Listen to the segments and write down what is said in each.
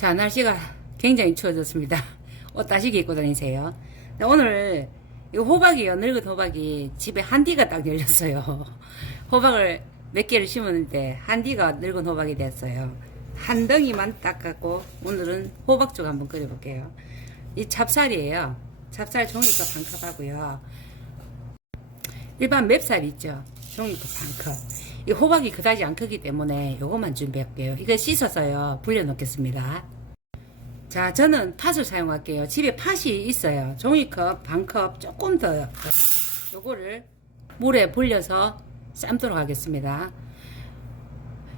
자, 날씨가 굉장히 추워졌습니다. 옷 따시게 입고 다니세요. 네, 오늘 이 호박이요. 늙은 호박이 집에 한디가 딱 열렸어요. 호박을 몇 개를 심었는데 한디가 늙은 호박이 됐어요. 한 덩이만 닦았고 오늘은 호박죽 한번 끓여볼게요. 이 찹쌀이에요. 찹쌀 종이컵 한 컵하고요. 일반 맵쌀 있죠. 종이컵 한 컵. 이 호박이 그다지 안 크기 때문에 요것만 준비할게요. 이거 씻어서요. 불려 놓겠습니다. 자, 저는 팥을 사용할게요. 집에 팥이 있어요. 종이컵, 반컵, 조금 더. 요거를 물에 불려서 삶도록 하겠습니다.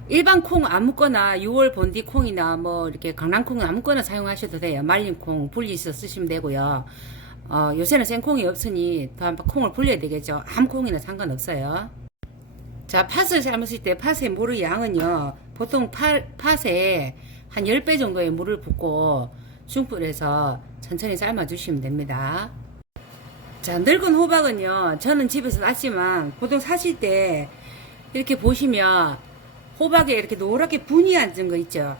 일반 콩 아무거나 6월 본디 콩이나 뭐 이렇게 강낭콩 아무거나 사용하셔도 돼요. 말린 콩 불리서 쓰시면 되고요. 어, 요새는 생콩이 없으니 더 한 번 콩을 불려야 되겠죠. 아무 콩이나 상관없어요. 자, 팥을 삶으실 때 팥의 물의 양은요, 보통 팥, 팥에 한 10배 정도의 물을 붓고 중불에서 천천히 삶아주시면 됩니다. 자, 늙은 호박은요, 저는 집에서 땄지만, 보통 사실 때, 이렇게 보시면, 호박에 이렇게 노랗게 분이 앉은 거 있죠?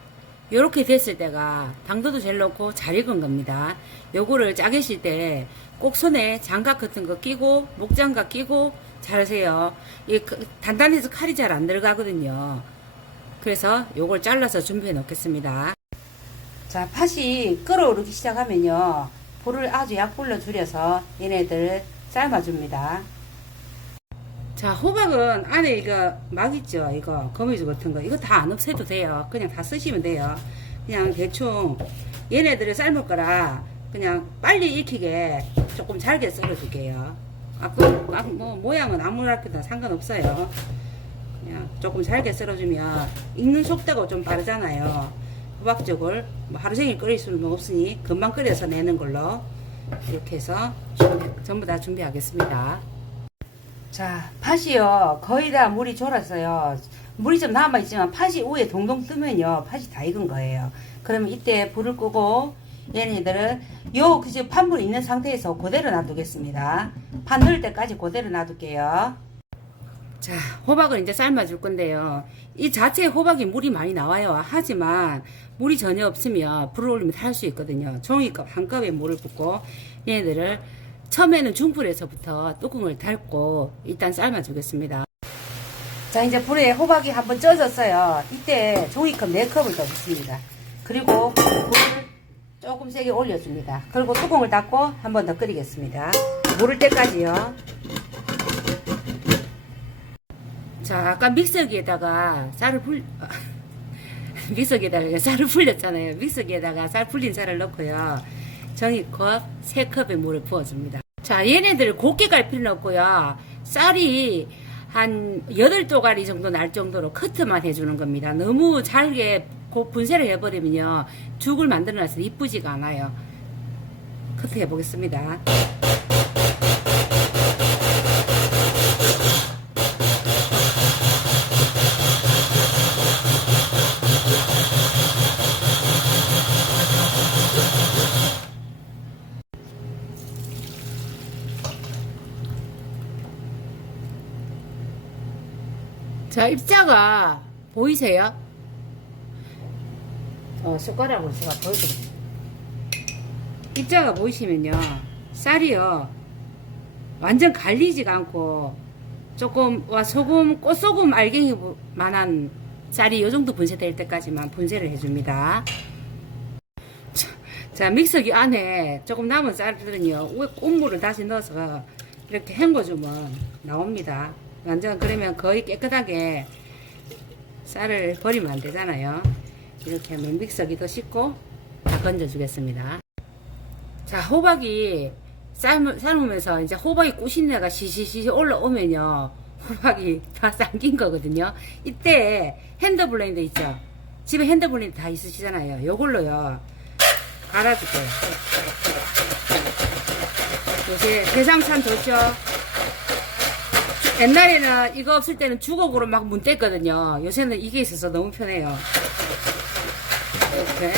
요렇게 됐을 때가, 당도도 제일 높고 잘 익은 겁니다. 요거를 짜계실 때, 꼭 손에 장갑 같은 거 끼고, 목장갑 끼고, 자르세요. 이 그- 단단해서 칼이 잘 안 들어가거든요. 그래서 요걸 잘라서 준비해 놓겠습니다. 자, 팥이 끓어오르기 시작하면요. 불을 아주 약불로 줄여서 얘네들 삶아줍니다. 자, 호박은 안에 이거 막 있죠? 이거 거미줄 같은 거. 이거 다 안 없애도 돼요. 그냥 다 쓰시면 돼요. 그냥 대충 얘네들을 삶을 거라 그냥 빨리 익히게 조금 잘게 썰어 줄게요. 아까 아, 뭐 모양은 아무렇게나 상관없어요. 그냥 조금 잘게 썰어주면 익는 속도가 좀 빠르잖아요. 호박죽을 뭐 하루 종일 끓일 수는 없으니 금방 끓여서 내는 걸로 이렇게 해서 전부 다 준비하겠습니다. 자, 팥이요. 거의 다 물이 졸았어요. 물이 좀 남아있지만 팥이 위에 동동 뜨면요. 팥이 다 익은 거예요. 그러면 이때 불을 끄고 얘네들은 요, 그저 판불 있는 상태에서 그대로 놔두겠습니다. 판 넣을 때까지 그대로 놔둘게요. 자, 호박을 이제 삶아줄 건데요. 이 자체에 호박이 물이 많이 나와요. 하지만 물이 전혀 없으면 불을 올리면 탈 수 있거든요. 종이컵 한 컵에 물을 붓고 얘네들을 처음에는 중불에서부터 뚜껑을 닫고 일단 삶아주겠습니다. 자, 이제 불에 호박이 한번 쪄졌어요. 이때 종이컵 4컵을 더 붓습니다. 그리고 불을 조금 세게 올려줍니다. 그리고 뚜껑을 닫고 한번 더 끓이겠습니다. 물을 때까지요. 자, 아까 믹서기에다가 쌀을 불, 믹서기에다가 쌀을 불렸잖아요. 믹서기에다가 쌀 불린 쌀을 넣고요. 종이컵 3컵의 물을 부어줍니다. 자, 얘네들 곱게 갈 필요는 없고요. 쌀이 한 8도가리 정도 날 정도로 커트만 해주는 겁니다. 너무 잘게 고- 분쇄를 해버리면요. 죽을 만들어놔서 이쁘지가 않아요. 커트 해보겠습니다. 자, 입자가 보이세요? 어, 숟가락으로 제가 보여드릴게요. 입자가 보이시면요. 쌀이요. 완전 갈리지가 않고 조금 와 소금 꽃소금 알갱이 만한 쌀이 이 정도 분쇄될 때까지만 분쇄를 해줍니다. 자, 자, 믹서기 안에 조금 남은 쌀들은요 꽃물을 다시 넣어서 이렇게 헹궈주면 나옵니다. 완전 그러면 거의 깨끗하게 쌀을 버리면 안 되잖아요. 이렇게 하면 믹서기도 씻고 다 건져주겠습니다. 자, 호박이 삶, 삶으면서 이제 호박이 꾸신내가 시시시 올라오면요. 호박이 다 삶긴 거거든요. 이때 핸드블렌더 있죠? 집에 핸드블렌더 다 있으시잖아요. 요걸로요. 갈아줄게요. 요새 대상찬 좋죠? 옛날에는 이거 없을 때는 주걱으로 막문 뗐거든요. 요새는 이게 있어서 너무 편해요. 이렇게.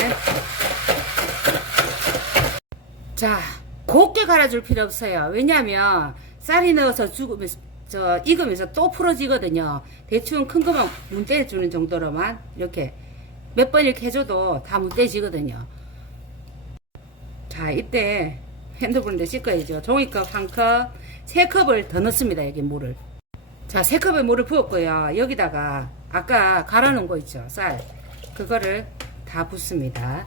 자, 곱게 갈아줄 필요 없어요. 왜냐면 쌀이 넣어서 죽으면서 저 익으면서 또 풀어지거든요. 대충 큰 거만 문 떼주는 정도로만 이렇게 몇 번 이렇게 해줘도 다 무뎌지거든요. 자, 이때 핸드폰인데 씻어야죠. 종이컵 한 컵, 세 컵을 더 넣습니다. 여기 물을. 자, 세 컵의 물을 부었고요. 여기다가 아까 갈아 놓은 거 있죠. 쌀. 그거를 다 붓습니다.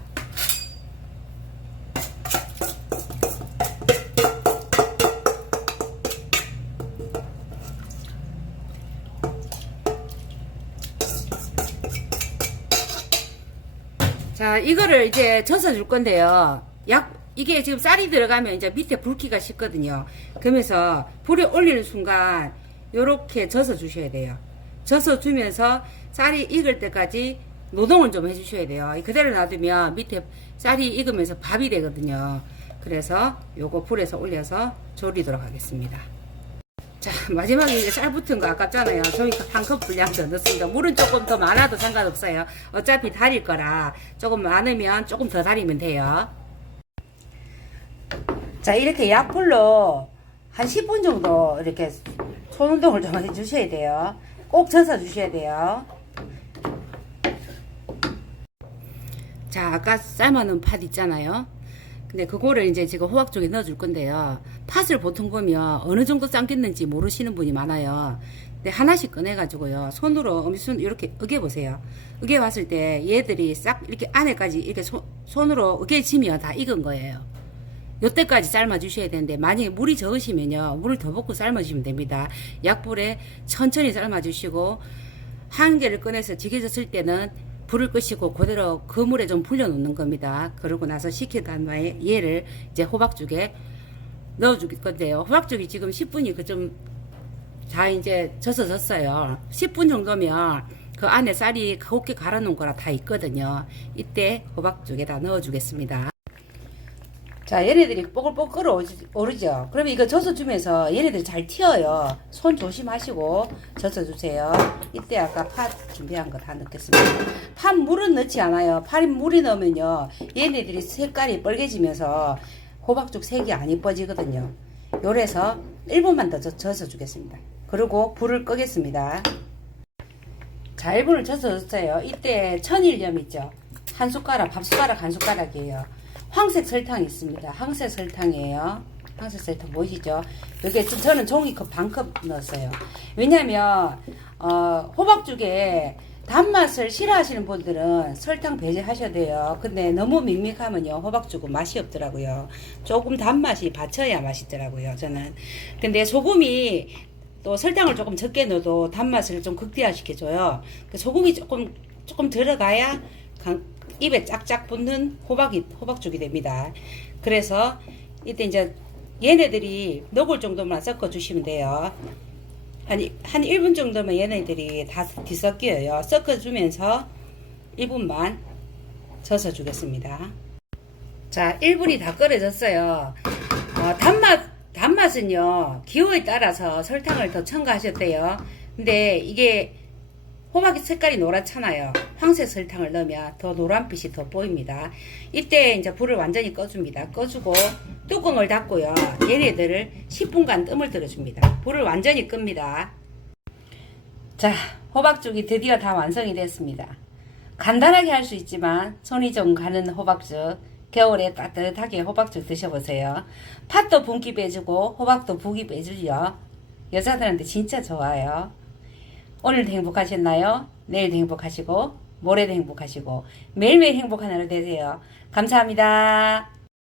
자, 이거를 이제 젖어 줄 건데요. 약, 이게 지금 쌀이 들어가면 이제 밑에 붉기가 쉽거든요. 그러면서 불에 올리는 순간 요렇게 젖어 주셔야 돼요. 젖어 주면서 쌀이 익을 때까지 노동을 좀 해주셔야 돼요. 그대로 놔두면 밑에 쌀이 익으면서 밥이 되거든요. 그래서 요거 불에서 올려서 조리도록 하겠습니다. 자, 마지막에 이제 쌀 붙은 거 아깝잖아요. 저희가 한컵 분량 더 넣습니다. 물은 조금 더 많아도 상관없어요. 어차피 달일 거라 조금 많으면 조금 더 달이면 돼요. 자, 이렇게 약불로 한 10분 정도 이렇게 손 운동을 좀 해주셔야 돼요. 꼭 젖어 주셔야 돼요. 자, 아까 삶아놓은 팥 있잖아요. 근데 그거를 이제 지금 호박 쪽에 넣어줄 건데요. 팥을 보통 보면 어느 정도 삶겠는지 모르시는 분이 많아요. 근데 하나씩 꺼내가지고요. 손으로 엄순 이렇게 으개보세요. 으개봤을 때 얘들이 싹 이렇게 안에까지 이렇게 손, 손으로 으개지면 다 익은 거예요. 요때까지 삶아주셔야 되는데 만약에 물이 적으시면요. 물을 더 붓고 삶아주시면 됩니다. 약불에 천천히 삶아주시고 한 개를 꺼내서 지게졌을 때는 불을 끄시고 그대로 그 물에 좀 불려놓는 겁니다. 그러고 나서 식힌 다음에 얘를 이제 호박죽에 넣어 줄 건데요. 호박죽이 지금 10분이 그 좀 다 이제 젖어졌어요. 10분 정도면 그 안에 쌀이 곱게 갈아 놓은 거라 다 있거든요. 이때 호박죽에다 넣어 주겠습니다. 자, 얘네들이 뽀글뽀글 끓어오르지- 오르죠? 그러면 이거 젖어주면서 얘네들이 잘 튀어요. 손 조심하시고 젖어주세요. 이때 아까 팥 준비한 거 다 넣겠습니다. 팥 물은 넣지 않아요. 팥 물이 넣으면요. 얘네들이 색깔이 빨개지면서 호박죽 색이 안 이뻐지거든요. 요래서 1분만 더 젖- 젖어주겠습니다. 그리고 불을 끄겠습니다. 자, 1분을 젖어줬어요. 이때 천일염 있죠? 한 숟가락, 밥 숟가락 한 숟가락이에요. 황색 설탕이 있습니다. 황색 설탕이에요. 황색 설탕 보이시죠? 여기에 저- 저는 종이컵 반컵 넣었어요. 왜냐면 어, 호박죽에 단맛을 싫어하시는 분들은 설탕 배제하셔야 돼요. 근데 너무 밍밍하면요 호박죽은 맛이 없더라고요. 조금 단맛이 받쳐야 맛있더라고요. 저는. 근데 소금이 또 설탕을 조금 적게 넣어도 단맛을 좀 극대화시켜줘요. 그 소금이 조금 조금 들어가야 강- 입에 짝짝 붙는 호박이 호박죽이 됩니다. 그래서 이때 이제 얘네들이 녹을 정도만 섞어 주시면 돼요. 한, 이- 한 1분 정도면 얘네들이 다 뒤섞여요. 섞어 주면서 1분만 젖어 주겠습니다. 자, 1분이 다 끓여졌어요. 어, 단맛, 단맛은요, 기호에 따라서 설탕을 더 첨가하셨대요. 근데 이게 호박이 색깔이 노랗잖아요. 황색 설탕을 넣으면 더 노란빛이 더 보입니다. 이때 이제 불을 완전히 꺼줍니다. 꺼주고 뚜껑을 닫고요. 얘네들을 10분간 뜸을 들어줍니다. 불을 완전히 끕니다. 자, 호박죽이 드디어 다 완성이 됐습니다. 간단하게 할 수 있지만 손이 좀 가는 호박죽. 겨울에 따뜻하게 호박죽 드셔보세요. 팥도 분기 빼주고 호박도 부기 빼주죠. 여자들한테 진짜 좋아요. 오늘도 행복하셨나요? 내일도 행복하시고 모레도 행복하시고 매일매일 행복한 하루 되세요. 감사합니다.